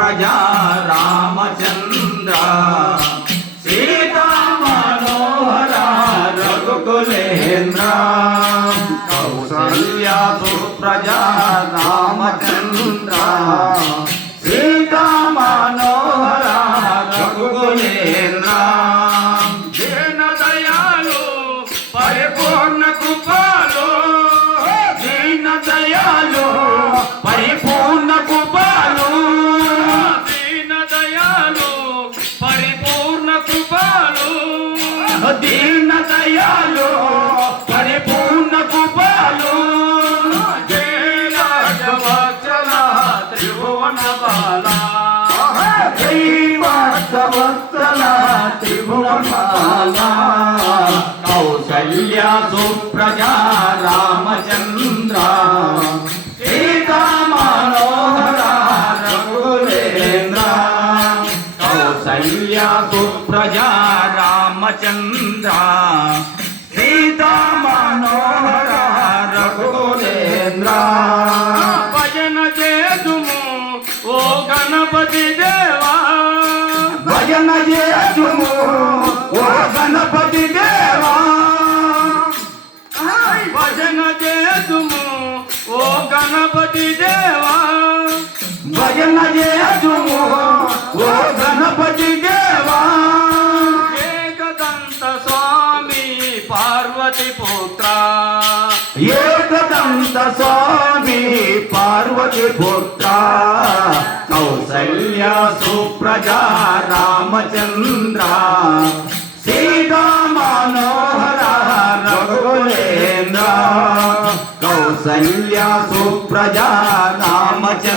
राजा रामचन्द्र सीतामनोहरा रघुकुलेन्द्र कौसल्या सुप्रजा रामचन्द्र కళ్యా ప్రజా రామచంద్ర సీతా మనోహర రఘులేంద్ర రామచంద్ర గణపతి దేవా భజన చేయుము. ఓ గణపతి దేవా. ఏకదంత స్వామి పార్వతి పుత్ర. ఏకదంత స్వామి పార్వతి పుత్ర. కౌసల్య సుప్రజ రామచంద్ర. సీతా మనోహర రఘులేంద్ర. ప్రజారామచంద్రా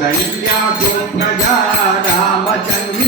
సంఖ్యాశోకజా రామచంద్ర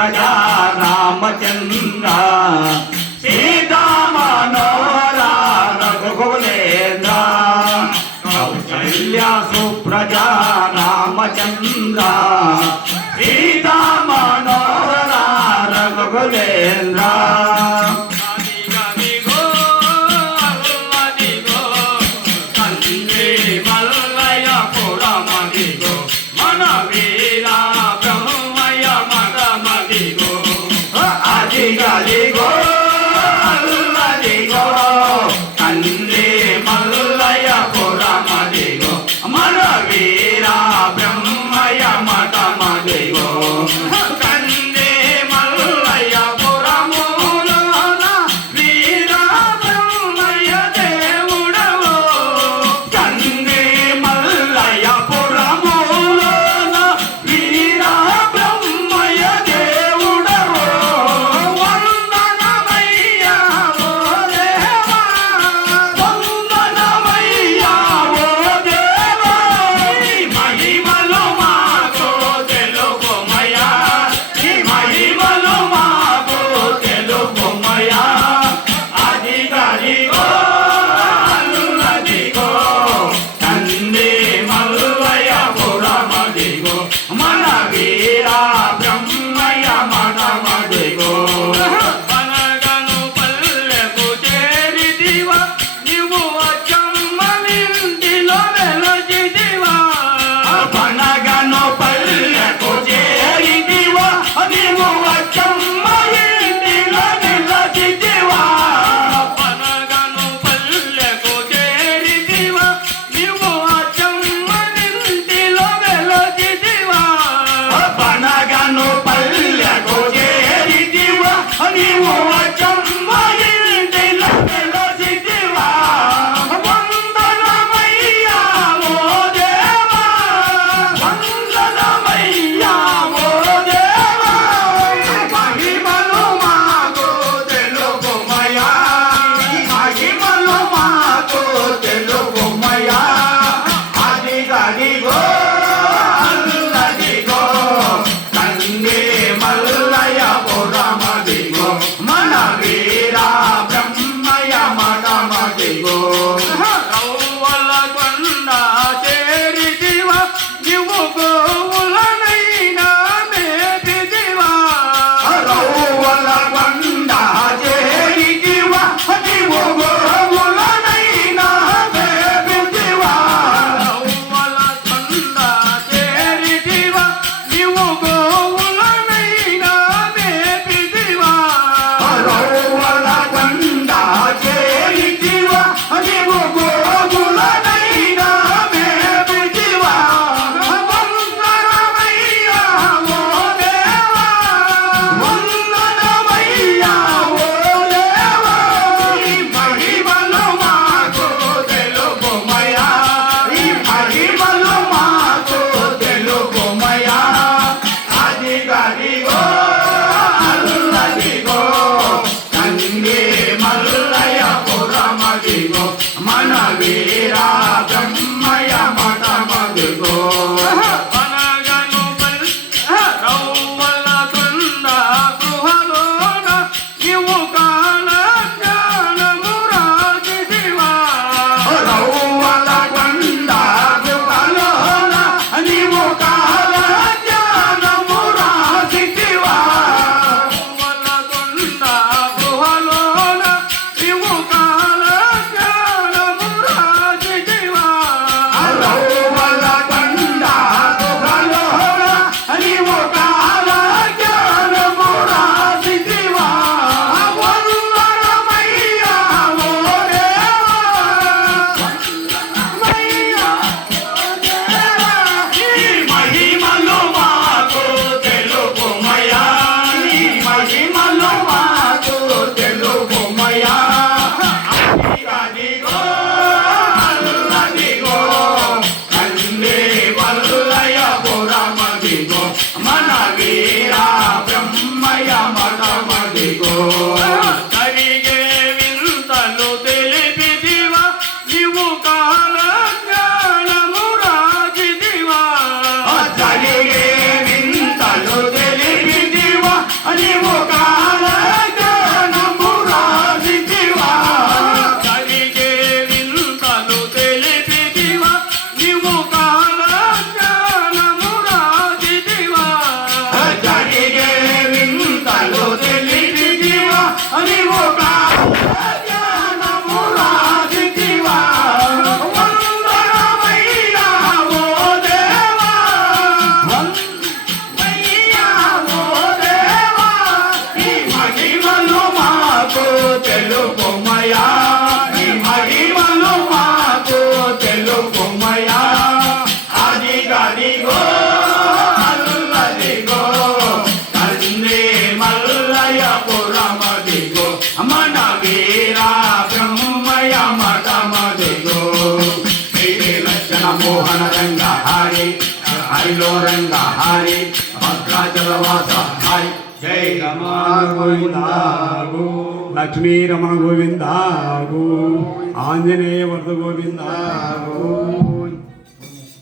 సుప్రజా రామచంద్ర సీతా మనోహర రఘుకులేంద్ర కౌసల్య సుప్రజా రామచంద్ర సీతా రఘుకులేంద్ర సమాధానాయ జై రమ గోవిందాగు లక్ష్మీ రమణ గోవిందాగు ఆంజనేయ వరద గోవిందాగు.